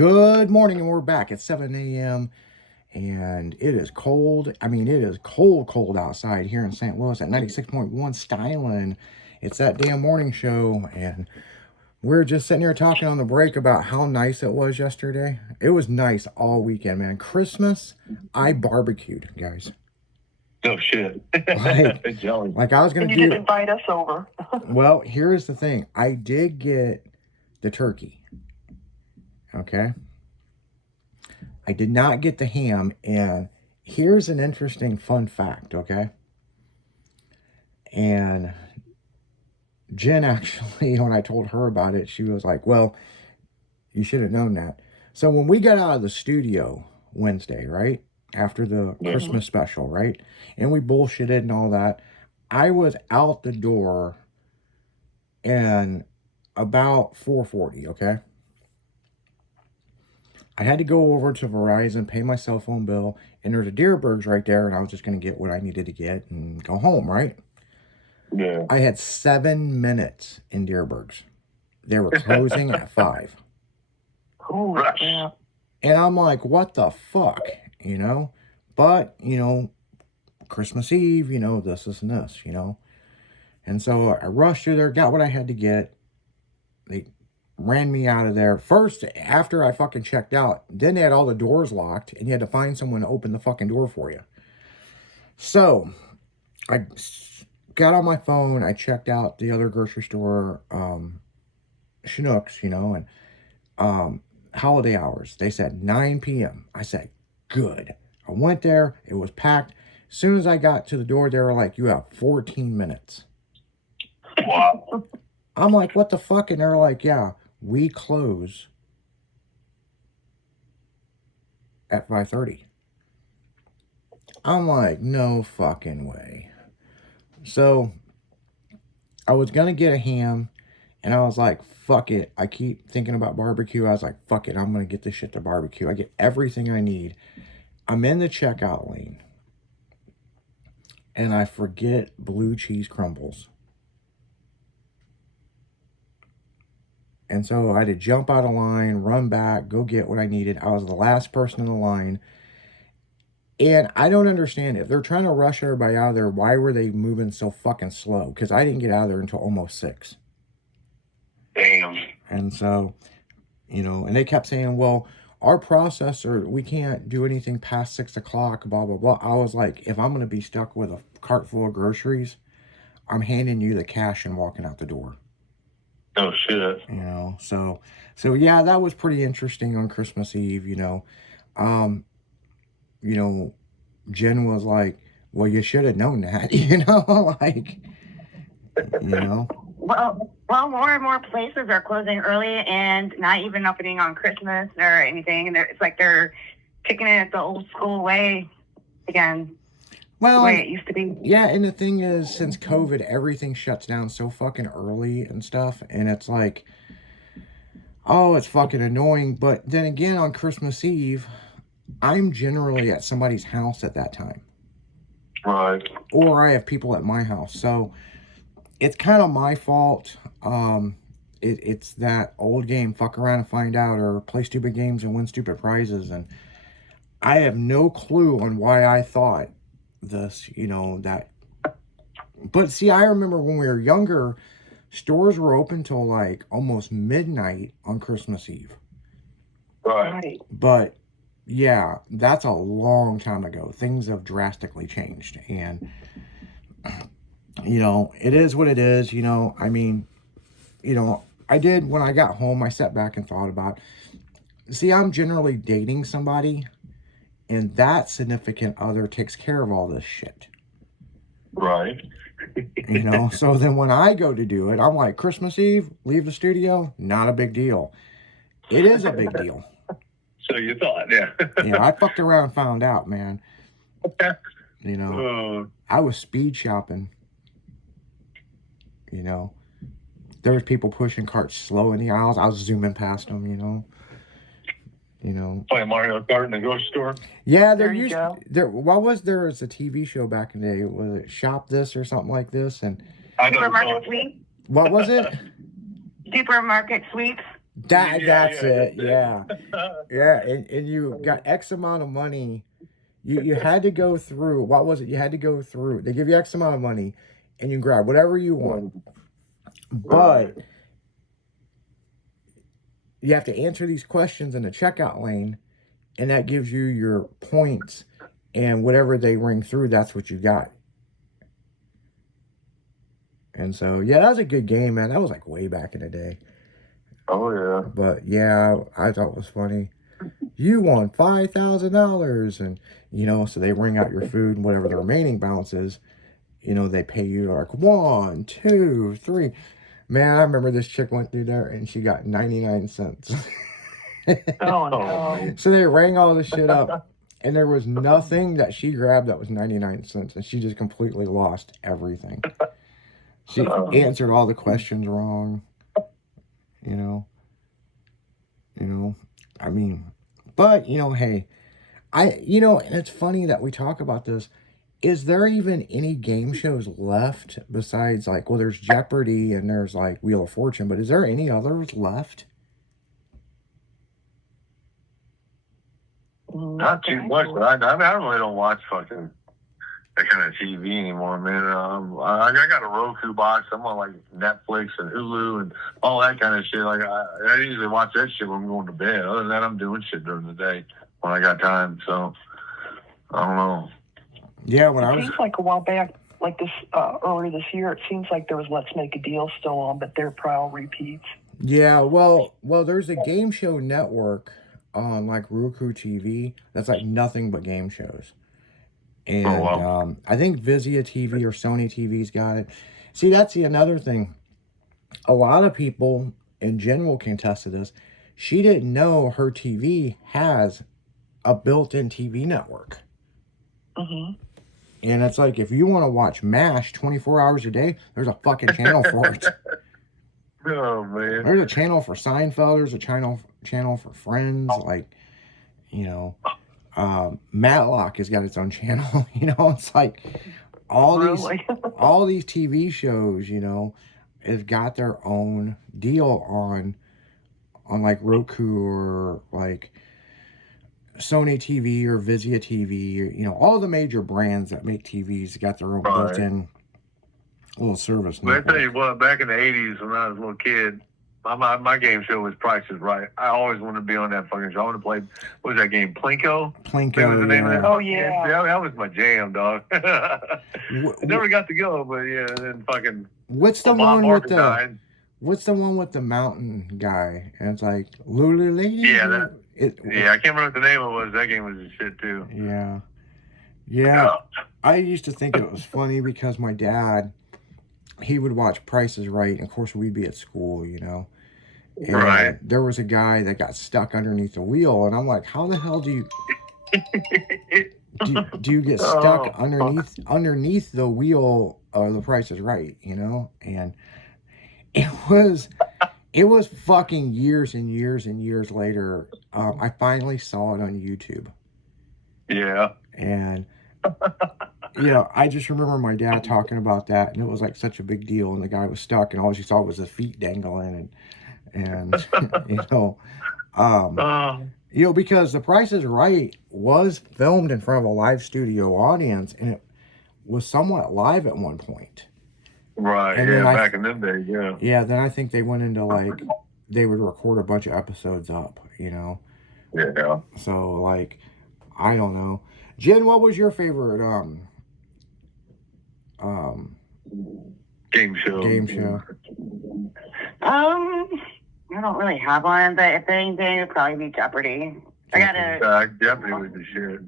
Good morning, and we're back at 7 a.m. and it is cold. I mean, it is cold outside here in St. Louis at 96.1 Styling. It's that damn morning show, and we're just sitting here talking on the break about how nice it was yesterday. It was nice all weekend, man. Christmas, I barbecued, guys. Oh shit! Like I was gonna and you do. didn't invite us over. Well, here's the thing. I did get the turkey. Okay. I did not get the ham, and here's an interesting fun fact, okay? And Jen actually, when I told her about it, she was like, well, you should have known that. So when we got out of the studio Wednesday, right? After the Christmas special, right? And we bullshitted and all that. I was out the door and about 4:40, okay? I had to go over to Verizon, pay my cell phone bill, and there's a Dierberg's right there, and I was just going to get what I needed to get and go home, right? Yeah. I had 7 minutes in Dierberg's. They were closing at 5. Oh, Rush. yeah. And I'm like, what the fuck, you know? But, Christmas Eve, this and this, And so I rushed through there, got what I had to get. They ran me out of there. First, after I fucking checked out, then they had all the doors locked, and you had to find someone to open the fucking door for you. So, I got on my phone, I checked out the other grocery store, Schnucks, and holiday hours. They said 9 p.m. I said, good. I went there, it was packed. As soon as I got to the door, they were like, you have 14 minutes. Wow. I'm like, what the fuck? And they're like, yeah, we close at 5:30. I'm like, no fucking way. So I was gonna get a ham, and I was like, fuck it. I keep thinking about barbecue. I was like, fuck it, I'm gonna get this shit to barbecue. I get everything I need. I'm in the checkout lane, and I forget blue cheese crumbles. And so I had to jump out of line, run back, go get what I needed. I was the last person in the line. And I don't understand. If they're trying to rush everybody out of there, why were they moving so fucking slow? Because I didn't get out of there until almost 6. Damn. And so, and they kept saying, well, our processor, we can't do anything past 6 o'clock, blah, blah, blah. I was like, if I'm going to be stuck with a cart full of groceries, I'm handing you the cash and walking out the door. Oh shit. So yeah, that was pretty interesting on Christmas Eve, Jen was like, well, you should have known that, Well, more and more places are closing early and not even opening on Christmas or anything. And it's like they're kicking it the old school way again. Well, the way it used to be. Yeah, and the thing is, since COVID, everything shuts down so fucking early and stuff, and it's like, oh, it's fucking annoying. But then again, on Christmas Eve, I'm generally at somebody's house at that time. Right. Or I have people at my house. So it's kind of my fault. It's that old game, fuck around and find out, or play stupid games and win stupid prizes. And I have no clue on why I thought this, that. But see, I remember when we were younger, stores were open till like almost midnight on Christmas Eve. Right. But yeah, that's a long time ago. Things have drastically changed, and it is what it is. I did, when I got home, I sat back and thought about, see, I'm generally dating somebody, and that significant other takes care of all this shit. Right. So then when I go to do it, I'm like, Christmas Eve, leave the studio, not a big deal. It is a big deal. So you thought, yeah. Yeah, I fucked around and found out, man. I was speed shopping. There was people pushing carts slow in the aisles. I was zooming past them, Playing Mario Kart in the grocery store. Yeah, There you go. What was there as a TV show back in the day? Was it Shop This or something like this? And Supermarket sweeps. what was it? Supermarket sweeps. That's it. Yeah. Yeah. And you got X amount of money. You had to go through, what was it? You had to go through, they give you X amount of money and you grab whatever you want. But you have to answer these questions in the checkout lane, and that gives you your points, and whatever they ring through, that's what you got. And so, yeah, that was a good game, man. That was like way back in the day. Oh yeah. But yeah, I thought it was funny. You won $5,000, and so they ring out your food and whatever the remaining balance is. They pay you like 1, 2, 3. Man, I remember this chick went through there and she got 99 cents. Oh no. So they rang all this shit up, and there was nothing that she grabbed that was 99 cents, and she just completely lost everything. She answered all the questions wrong. I mean, but hey, and it's funny that we talk about this. Is there even any game shows left besides like, well, there's Jeopardy and there's like Wheel of Fortune, but is there any others left? Not too much, but I really don't watch fucking that kind of TV anymore, man. I got a Roku box. I'm on like Netflix and Hulu and all that kind of shit. Like I usually watch that shit when I'm going to bed. Other than that, I'm doing shit during the day when I got time. So I don't know. Yeah, when I It was seems like a while back, like this earlier this year, it seems like there was Let's Make a Deal still on, but they're probably repeats. yeah, well, there's a game show network on like Roku TV that's like nothing but game shows. And wow. I think Vizia TV or Sony TV's got it. See, that's another thing. A lot of people in general can attest to this. She didn't know her TV has a built-in TV network. Mm-hmm. And it's like, if you want to watch MASH 24 hours a day, there's a fucking channel for it. Oh man. There's a channel for Seinfeld. There's a channel for Friends. Like, Matlock has got its own channel. It's like all Really? all these TV shows, have got their own deal on like Roku or like Sony TV or Vizia TV. All the major brands that make TVs got their own built-in little service. But I tell you what, back in the 80s when I was a little kid, my game show was Price is Right. I always wanted to be on that fucking show. I wanted to play, what was that game, Plinko? Plinko, was the name of that? Oh, yeah. That was my jam, dog. I never got to go, but yeah, and then fucking what's the Bob one with Martin the died. what's the one with the mountain guy? And it's like Lulu Lady. Yeah, I can't remember what the name of it was. That game was a shit too. Yeah. I used to think it was funny because my dad, he would watch Price is Right, and of course we'd be at school, And Right. there was a guy that got stuck underneath the wheel, and I'm like, how the hell do you get stuck underneath the wheel of The Price is Right, And it was fucking years and years and years later. I finally saw it on YouTube. Yeah. And I just remember my dad talking about that, and it was like such a big deal, and the guy was stuck, and all you saw was his feet dangling, and because The Price is Right was filmed in front of a live studio audience, and it was somewhat live at one point. Right. And yeah, back in them days, yeah. Yeah, then I think they went into like, they would record a bunch of episodes up, Yeah. So like, I don't know. Jen, what was your favorite Game show. I don't really have one, but if anything, it'd probably be Jeopardy. Jeopardy was the shit.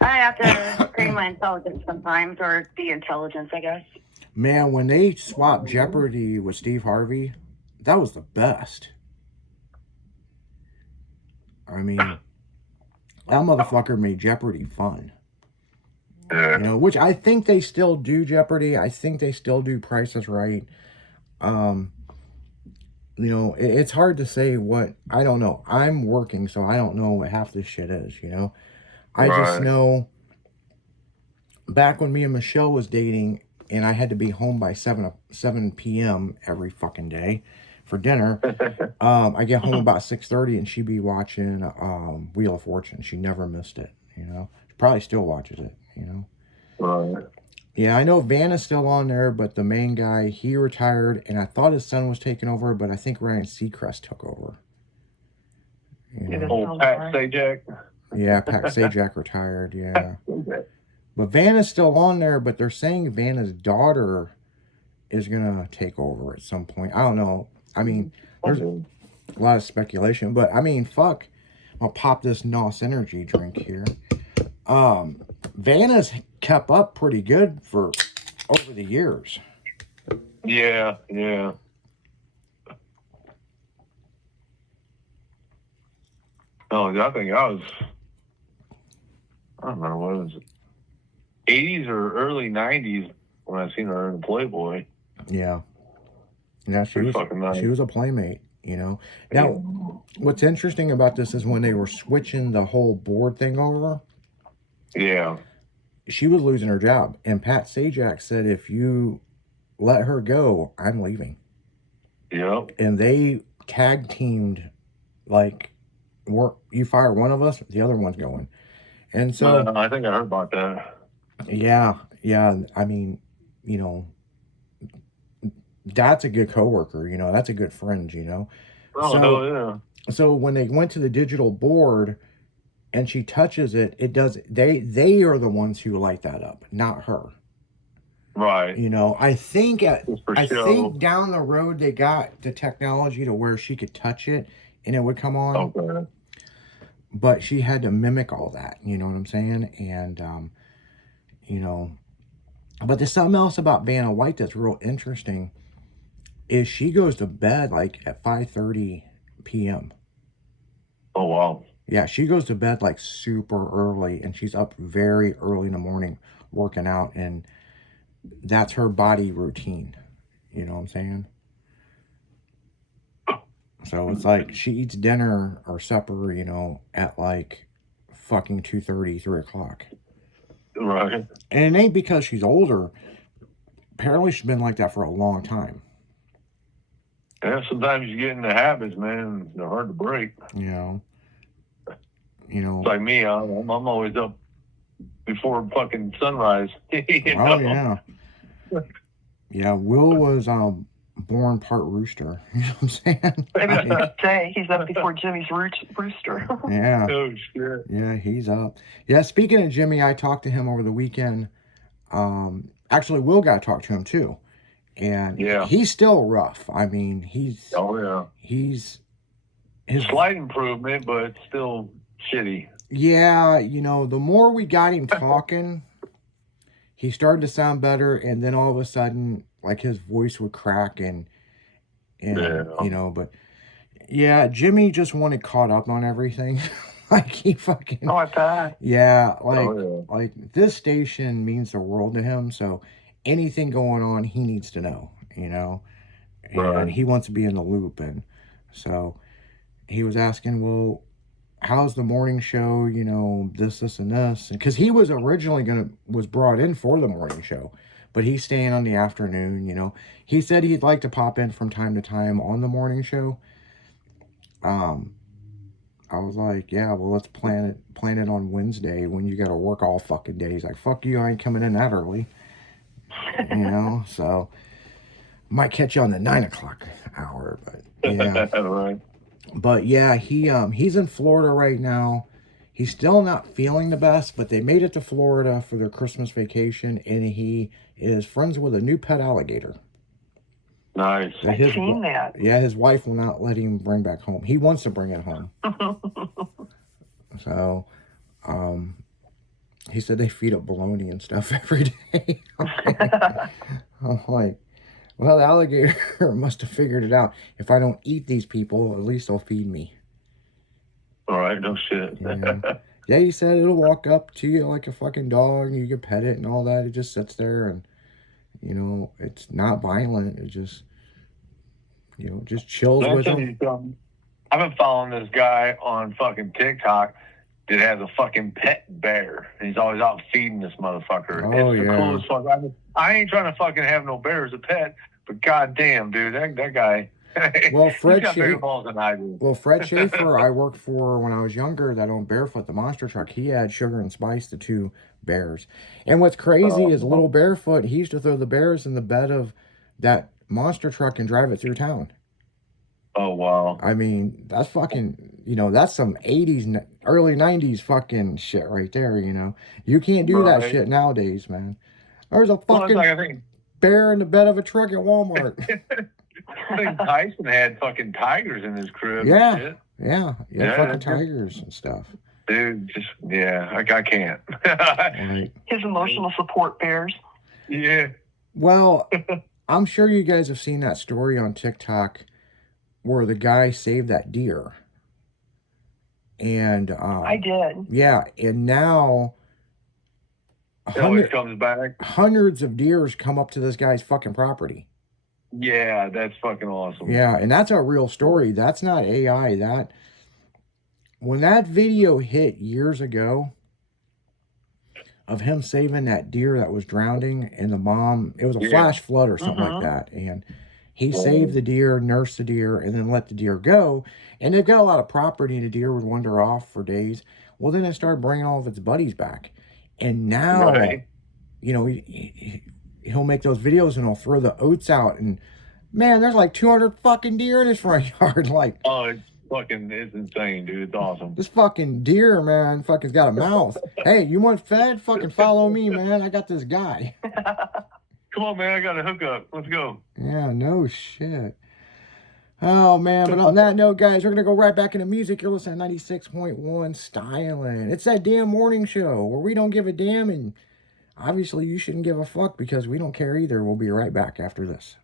I have to screen my intelligence sometimes, or the intelligence, I guess. Man, when they swapped Jeopardy with Steve Harvey, that was the best. I mean, that motherfucker made Jeopardy fun. Yeah. Which I think they still do Jeopardy. I think they still do Price is Right. It's hard to say what, I don't know. I'm working, so I don't know what half this shit is, I just know back when me and Michelle was dating, and I had to be home by 7 p.m. every fucking day for dinner. I get home about 6:30 and she'd be watching Wheel of Fortune. She never missed it, you know. She probably still watches it, you know. Right. Yeah, I know Vanna's still on there, but the main guy, he retired, and I thought his son was taking over, but I think Ryan Seacrest took over. You Yeah, know? Old Pat Sajak. Yeah, Pat Sajak retired, yeah. But Vanna's still on there, but they're saying Vanna's daughter is going to take over at some point. I don't know. I mean, there's a lot of speculation, but I mean, fuck. I'll pop this NOS energy drink here. Vanna's kept up pretty good for over the years. Yeah. Oh, I think I don't know, what was it? 80s or early 90s when I seen her in Playboy. Yeah. Yeah, Pretty fucking nice. she was a playmate, you know. Now, what's interesting about this is when they were switching the whole board thing over, Yeah. she was losing her job. And Pat Sajak said, if you let her go, I'm leaving. Yep. And they tag teamed, like, you fire one of us, the other one's going. And so I think I heard about that. yeah, I mean, you know, that's a good coworker, you know, that's a good friend, you know. So when they went to the digital board and she touches it, it does, they are the ones who light that up, not her. Right. You know, I think For show. think down the road they got the technology to where she could touch it and it would come on. Okay. But she had to mimic all that, you know what I'm saying? And you know, but there's something else about Vanna White that's real interesting is she goes to bed like at 5:30 p.m. Oh, wow. Yeah, she goes to bed like super early and she's up very early in the morning working out, and that's her body routine. You know what I'm saying? So it's like she eats dinner or supper, you know, at like fucking 2:30, 3 o'clock. Right. And it ain't because she's older. Apparently she's been like that for a long time. Yeah, sometimes you get into habits, man. They're hard to break. You know. It's like me, I'm always up before fucking sunrise. You know? Yeah. Yeah, Will was born part rooster. You know what I'm saying? I was going to say, he's up before Jimmy's rooster. Yeah. Oh, shit. Yeah, he's up. Yeah, speaking of Jimmy, I talked to him over the weekend. Actually, Will got to talk to him too. And he's still rough. I mean, he's his slight improvement, but still shitty. Yeah, you know, the more we got him talking, he started to sound better, and then all of a sudden, like, his voice would crack and you know, but yeah, Jimmy just wanted caught up on everything. Like, he fucking I bet. Yeah, like this station means the world to him, so anything going on, he needs to know, you know, and he wants to be in the loop. And so he was asking, well, how's the morning show, you know, this and this, because he was originally was brought in for the morning show, but he's staying on the afternoon. You know, he said he'd like to pop in from time to time on the morning show. I was like, yeah, well, let's plan it on Wednesday when you got to work all fucking day. He's like, fuck you, I ain't coming in that early. You know, so might catch you on the 9 o'clock hour, but yeah. Right. But yeah, he's in Florida right now. He's still not feeling the best, but they made it to Florida for their Christmas vacation, and he is friends with a new pet alligator. Nice. I've seen that. Yeah, his wife will not let him bring back home. He wants to bring it home. So, he said they feed up bologna and stuff every day. I'm like, well, the alligator must have figured it out. If I don't eat these people, at least they'll feed me. All right, no shit. Yeah, he said it'll walk up to you like a fucking dog. You can pet it and all that. It just sits there and, you know, it's not violent. It just, you know, just chills with him. I've been following this guy on fucking TikTok that has a fucking pet bear. He's always out feeding this motherfucker. Oh, it's the coolest fuck. I ain't trying to fucking have no bear as a pet, but goddamn, dude, that guy. Well, He's Fred got bigger Schaefer. balls than I do. Well, Fred Schaefer, I worked for when I was younger, that owned Barefoot, the monster truck. He had Sugar and Spice, the two bears. And what's crazy is little Barefoot, he used to throw the bears in the bed of that monster truck and drive it through town. Oh, wow. I mean, that's fucking, that's some 80s, early 90s fucking shit right there, You can't do that Right. shit nowadays, man. There's a Well, it's fucking like, I think bear in the bed of a truck at Walmart. Tyson had fucking tigers in his crib. Yeah. And shit. Yeah, Yeah, fucking just- tigers and stuff. Dude, just, yeah, I can't. Right. His emotional support bears. Yeah. Well, I'm sure you guys have seen that story on TikTok where the guy saved that deer. And I did. yeah, and now It always comes back. hundreds of deers come up to this guy's fucking property. Yeah, that's fucking awesome. Yeah, and that's a real story. That's not AI. That when that video hit years ago of him saving that deer that was drowning and the mom, it was a Yeah. flash flood or something like that, and he saved the deer, nursed the deer, and then let the deer go. And they've got a lot of property. The deer would wander off for days. Well, then it started bringing all of its buddies back, and now Right. he'll make those videos and he'll throw the oats out, and man, there's like 200 fucking deer in his front yard. Like, Oh, it's insane, dude. It's awesome. this fucking deer, man, fucking's got a mouth. Hey, you want fed? Fucking follow me, man. I got this guy. Come on, man. I got a hookup. Let's go. Yeah, no shit. Oh, man. But on that note, guys, we're going to go right back into music. You're listening to 96.1 Styling. It's that damn morning show where we don't give a damn, and obviously you shouldn't give a fuck because we don't care either. We'll be right back after this.